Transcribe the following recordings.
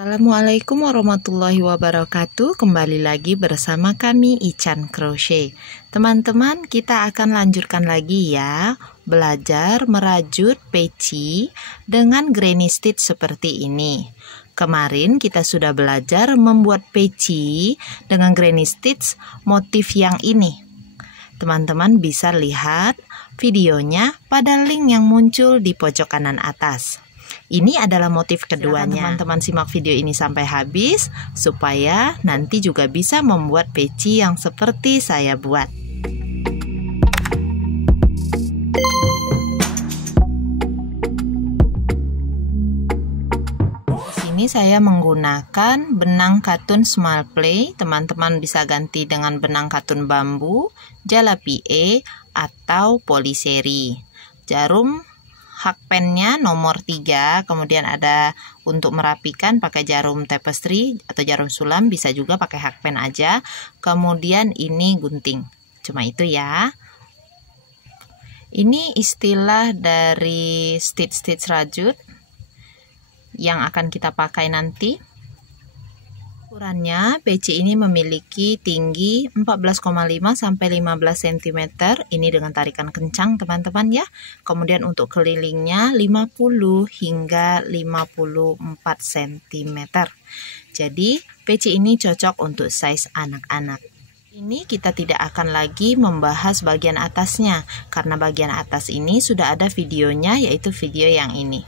Assalamualaikum warahmatullahi wabarakatuh. Kembali lagi bersama kami Ican Crochet. Teman-teman, kita akan lanjutkan lagi ya, belajar merajut peci dengan granny stitch seperti ini. Kemarin kita sudah belajar membuat peci dengan granny stitch motif yang ini. Teman-teman bisa lihat videonya pada link yang muncul di pojok kanan atas. Ini adalah motif keduanya. Teman-teman simak video ini sampai habis supaya nanti juga bisa membuat peci yang seperti saya buat. Di sini saya menggunakan benang katun small play. Teman-teman bisa ganti dengan benang katun bambu, jala PA atau poliseri. Jarum hakpennya nomor 3, kemudian ada untuk merapikan pakai jarum tapestry atau jarum sulam, bisa juga pakai hakpen aja. Kemudian ini gunting, cuma itu ya. Ini istilah dari stitch rajut yang akan kita pakai nanti. Ukurannya peci ini memiliki tinggi 14,5 sampai 15 cm. Ini dengan tarikan kencang teman-teman ya. Kemudian untuk kelilingnya 50 hingga 54 cm. Jadi peci ini cocok untuk size anak-anak. Ini kita tidak akan lagi membahas bagian atasnya, karena bagian atas ini sudah ada videonya, yaitu video yang ini.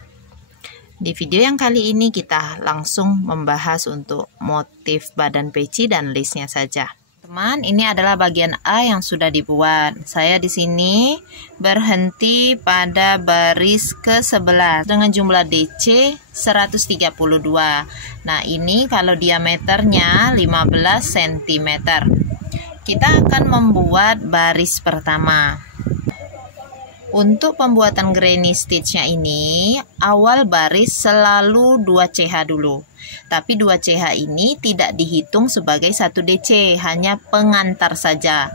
Di video yang kali ini kita langsung membahas untuk motif badan peci dan listnya saja. Teman, ini adalah bagian A yang sudah dibuat. Saya di sini berhenti pada baris ke-11 dengan jumlah DC 132. Nah, ini kalau diameternya 15 cm. Kita akan membuat baris pertama. Untuk pembuatan granny stitchnya ini, awal baris selalu 2 CH dulu. Tapi 2 CH ini tidak dihitung sebagai 1 DC, hanya pengantar saja.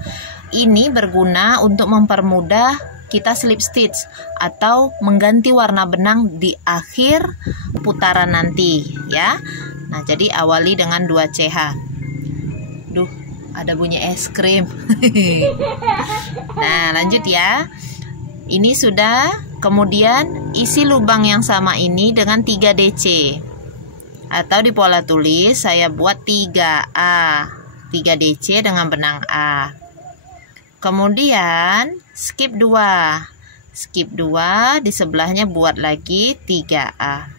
Ini berguna untuk mempermudah kita slip stitch atau mengganti warna benang di akhir putaran nanti ya. Nah, jadi awali dengan 2 CH. Duh, ada bunyi es krim. Nah, lanjut ya. Ini sudah, kemudian isi lubang yang sama ini dengan 3 DC. Atau di pola tulis saya buat 3A. 3 DC dengan benang A. Kemudian skip 2. Skip 2, di sebelahnya buat lagi 3A.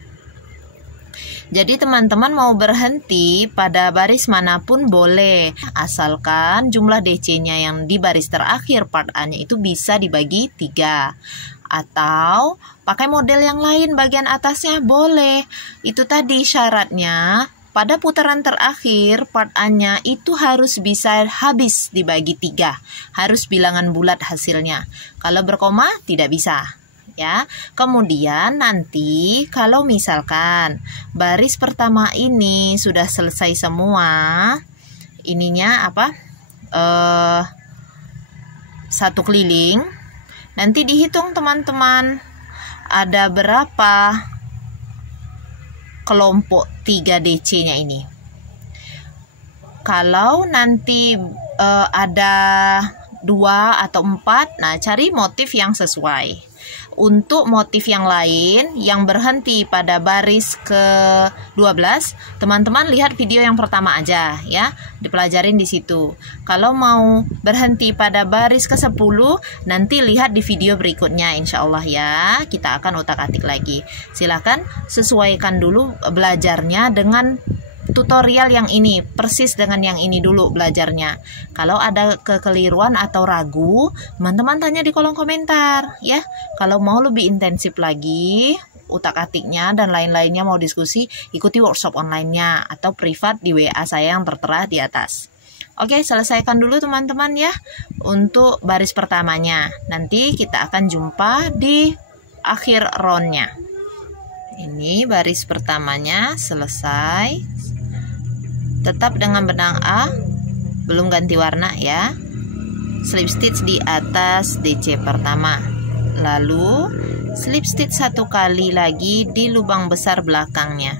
Jadi teman-teman mau berhenti pada baris manapun boleh, asalkan jumlah DC-nya yang di baris terakhir part A-nya itu bisa dibagi 3. Atau pakai model yang lain bagian atasnya boleh. Itu tadi syaratnya, pada putaran terakhir part A-nya itu harus bisa habis dibagi 3. Harus bilangan bulat hasilnya. Kalau berkoma tidak bisa. Ya, kemudian nanti kalau misalkan baris pertama ini sudah selesai semua, ininya apa? 1 keliling. Nanti dihitung teman-teman, ada berapa kelompok 3 DC-nya ini. Kalau nanti ada 2 atau 4, nah cari motif yang sesuai. Untuk motif yang lain yang berhenti pada baris ke-12, teman-teman lihat video yang pertama aja ya, dipelajarin di situ. Kalau mau berhenti pada baris ke-10, nanti lihat di video berikutnya insya Allah ya. Kita akan utak-atik lagi. Silahkan sesuaikan dulu belajarnya dengan tutorial yang ini, persis dengan yang ini dulu belajarnya. Kalau ada kekeliruan atau ragu, teman-teman tanya di kolom komentar ya. Kalau mau lebih intensif lagi utak-atiknya dan lain-lainnya, mau diskusi, ikuti workshop online-nya atau privat di WA saya yang tertera di atas. Oke, selesaikan dulu teman-teman ya untuk baris pertamanya. Nanti kita akan jumpa di akhir roundnya. Ini baris pertamanya selesai. Tetap dengan benang A, belum ganti warna ya. Slip stitch di atas DC pertama. Lalu slip stitch 1 kali lagi di lubang besar belakangnya.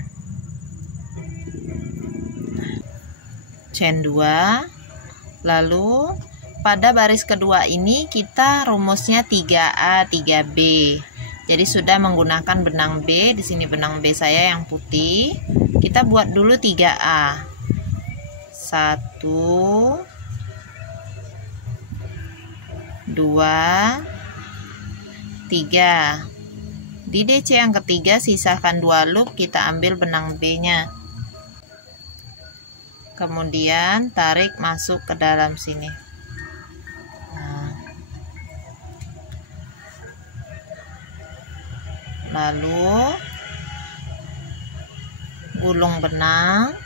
chain 2. Lalu pada baris kedua ini kita rumusnya 3A 3B. Jadi sudah menggunakan benang B, di sini benang B saya yang putih. Kita buat dulu 3A. 1 2 3. Di DC yang ketiga sisakan 2 loop, kita ambil benang B-nya. Kemudian tarik masuk ke dalam sini. Lalu gulung benang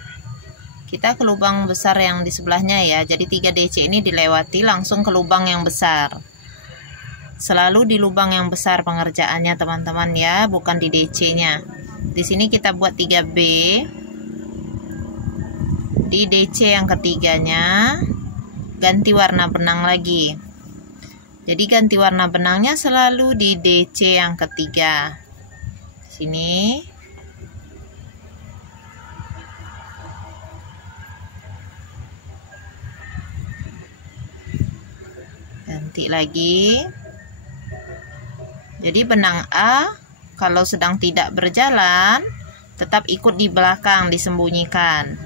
kita ke lubang besar yang di sebelahnya ya. Jadi 3 DC ini dilewati langsung ke lubang yang besar. Selalu di lubang yang besar pengerjaannya teman-teman ya, bukan di DC nya. Di sini kita buat 3B. Di DC yang ketiganya ganti warna benang lagi. Jadi ganti warna benangnya selalu di DC yang ketiga. Sini ganti lagi. Jadi benang A kalau sedang tidak berjalan tetap ikut di belakang, disembunyikan.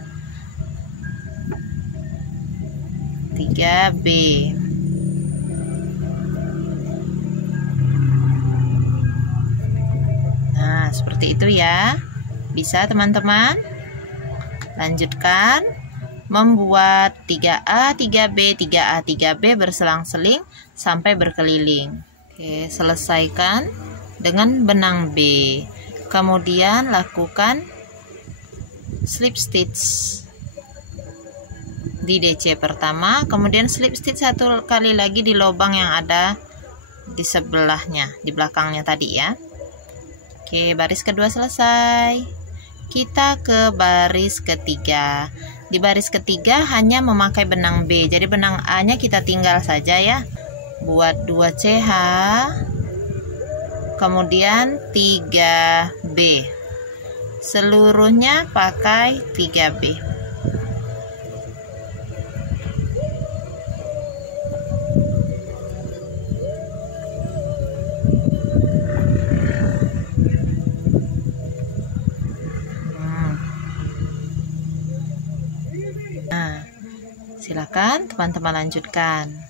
3B. Nah, seperti itu ya. Bisa teman-teman. Lanjutkan membuat 3A, 3B, 3A, 3B berselang-seling sampai berkeliling. Oke, selesaikan dengan benang B. Kemudian lakukan slip stitch di DC pertama, kemudian slip stitch 1 kali lagi di lubang yang ada di sebelahnya, di belakangnya tadi ya. Oke, baris kedua selesai. Kita ke baris ketiga. Di baris ketiga hanya memakai benang B, jadi benang A-nya kita tinggal saja ya. Buat 2 CH, kemudian 3B. Seluruhnya pakai 3B. Nah, silakan teman-teman lanjutkan.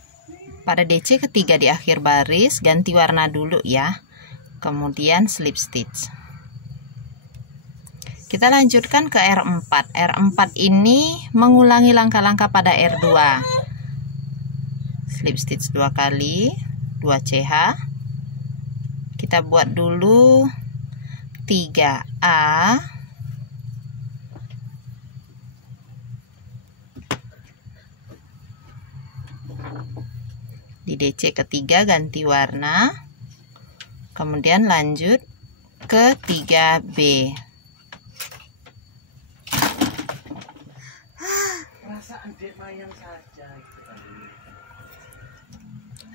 Pada DC ketiga di akhir baris ganti warna dulu ya. Kemudian slip stitch. Kita lanjutkan ke R4. R4 ini mengulangi langkah-langkah pada R2. Slip stitch 2 kali, 2 CH. Kita buat dulu 3A. Di DC ketiga ganti warna, kemudian lanjut ke 3B.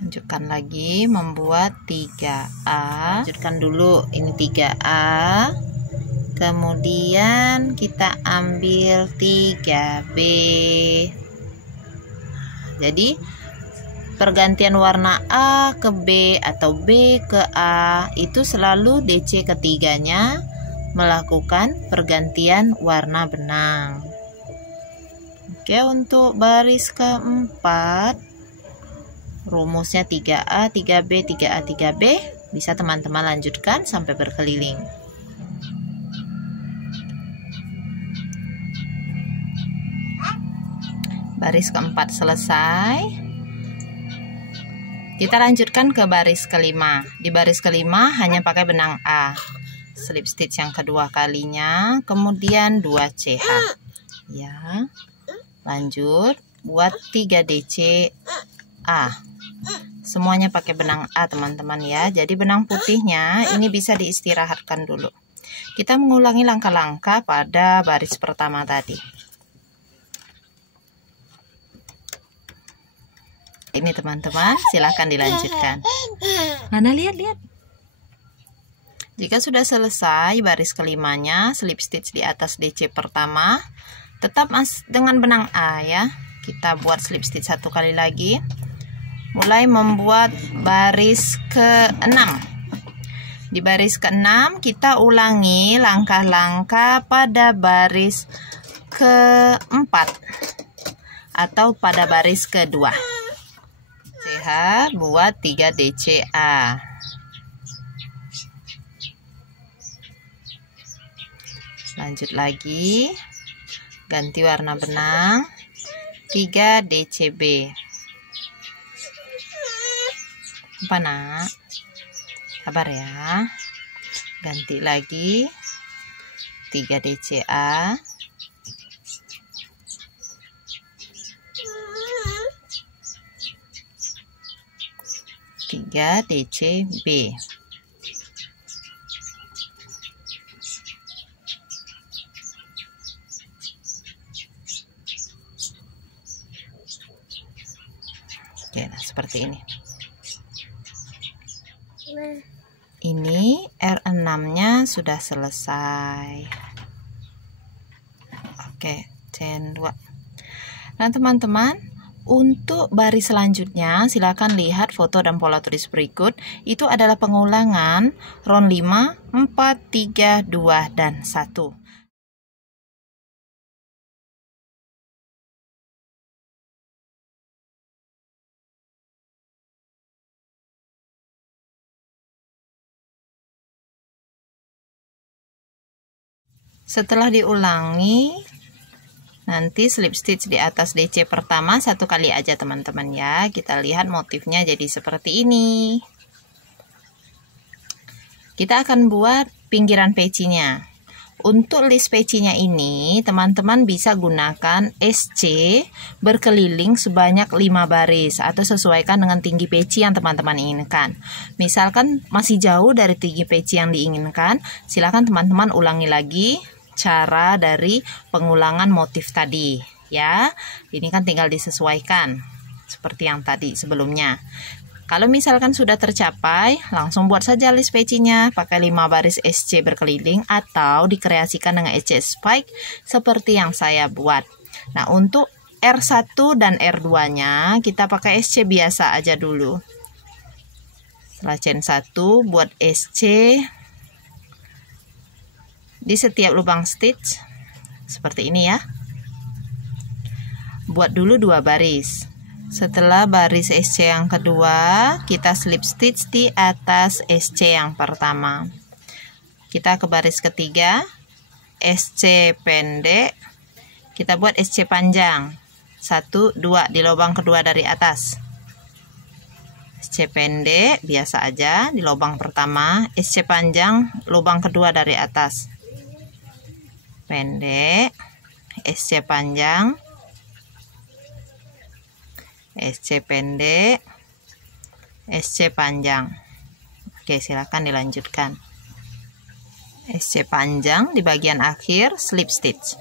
Lanjutkan lagi membuat 3A. Lanjutkan dulu ini 3A, kemudian kita ambil 3B. Jadi pergantian warna A ke B atau B ke A itu selalu DC ketiganya melakukan pergantian warna benang. Oke, untuk baris keempat rumusnya 3A, 3B, 3A, 3B. Bisa teman-teman lanjutkan sampai berkeliling. Baris keempat selesai. Kita lanjutkan ke baris kelima. Di baris kelima hanya pakai benang A. Slip stitch yang kedua kalinya, kemudian 2 CH. Ya. Lanjut buat 3 DC A. Semuanya pakai benang A teman-teman ya. Jadi benang putihnya ini bisa diistirahatkan dulu. Kita mengulangi langkah-langkah pada baris pertama tadi. Ini teman-teman, silahkan dilanjutkan. Mana lihat-lihat. Jika sudah selesai baris kelimanya, slip stitch di atas DC pertama, Tetap dengan benang A ya. Kita buat slip stitch satu kali lagi. Mulai membuat baris ke-6. Di baris ke-6 kita ulangi langkah-langkah pada baris ke-4 atau pada baris kedua. CH buat 3 DCA. Lanjut lagi, ganti warna benang, 3 DCB. Apa nak? Sabar ya. Ganti lagi, 3 DCA. Tiga DCB. Oke, nah seperti ini. Ini R6-nya sudah selesai. Oke, chain 2. Nah, teman-teman, untuk baris selanjutnya silakan lihat foto dan pola tulis berikut. Itu adalah pengulangan round 5, 4, 3, 2, dan 1. Setelah diulangi, nanti slip stitch di atas DC pertama satu kali aja teman-teman ya. Kita lihat motifnya jadi seperti ini. Kita akan buat pinggiran pecinya. Untuk list pecinya ini teman-teman bisa gunakan SC berkeliling sebanyak 5 baris atau sesuaikan dengan tinggi peci yang teman-teman inginkan. Misalkan masih jauh dari tinggi peci yang diinginkan, silakan teman-teman ulangi lagi cara dari pengulangan motif tadi ya. Ini kan tinggal disesuaikan seperti yang tadi sebelumnya. Kalau misalkan sudah tercapai, langsung buat saja list pecinya pakai 5 baris SC berkeliling atau dikreasikan dengan SC spike seperti yang saya buat. Nah, untuk R1 dan R2 nya kita pakai SC biasa aja dulu. Setelah chain 1 buat SC di setiap lubang stitch seperti ini ya. Buat dulu 2 baris. Setelah baris SC yang kedua, kita slip stitch di atas SC yang pertama. Kita ke baris ketiga, SC pendek, kita buat SC panjang 1, 2 di lubang kedua dari atas. SC pendek biasa aja di lubang pertama, SC panjang lubang kedua dari atas. Pendek, SC panjang, SC pendek, SC panjang. Oke, silakan dilanjutkan. SC panjang di bagian akhir slip stitch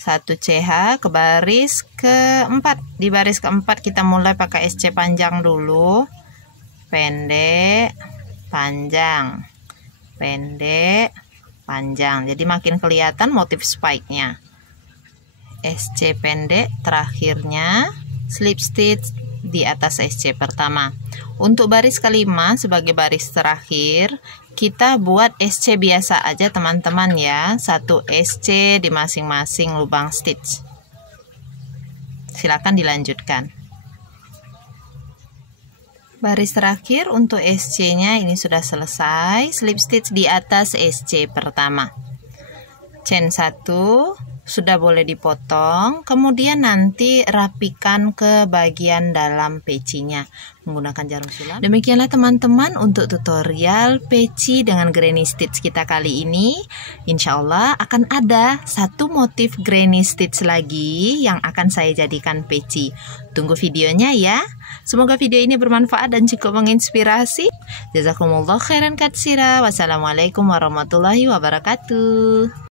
1 CH ke baris keempat. Di baris keempat kita mulai pakai SC panjang dulu, pendek, panjang, pendek, panjang. Jadi makin kelihatan motif spike-nya. SC pendek terakhirnya slip stitch di atas SC pertama. Untuk baris kelima sebagai baris terakhir, kita buat SC biasa aja teman-teman ya. 1 SC di masing-masing lubang stitch. Silakan dilanjutkan. Baris terakhir untuk SC-nya ini sudah selesai. Slip stitch di atas SC pertama. Chain 1 sudah boleh dipotong. Kemudian nanti rapikan ke bagian dalam pecinya menggunakan jarum sulam. Demikianlah teman-teman untuk tutorial peci dengan granny stitch kita kali ini. Insya Allah akan ada satu motif granny stitch lagi yang akan saya jadikan peci. Tunggu videonya ya. Semoga video ini bermanfaat dan cukup menginspirasi. Jazakumullah khairan katsira. Wassalamualaikum warahmatullahi wabarakatuh.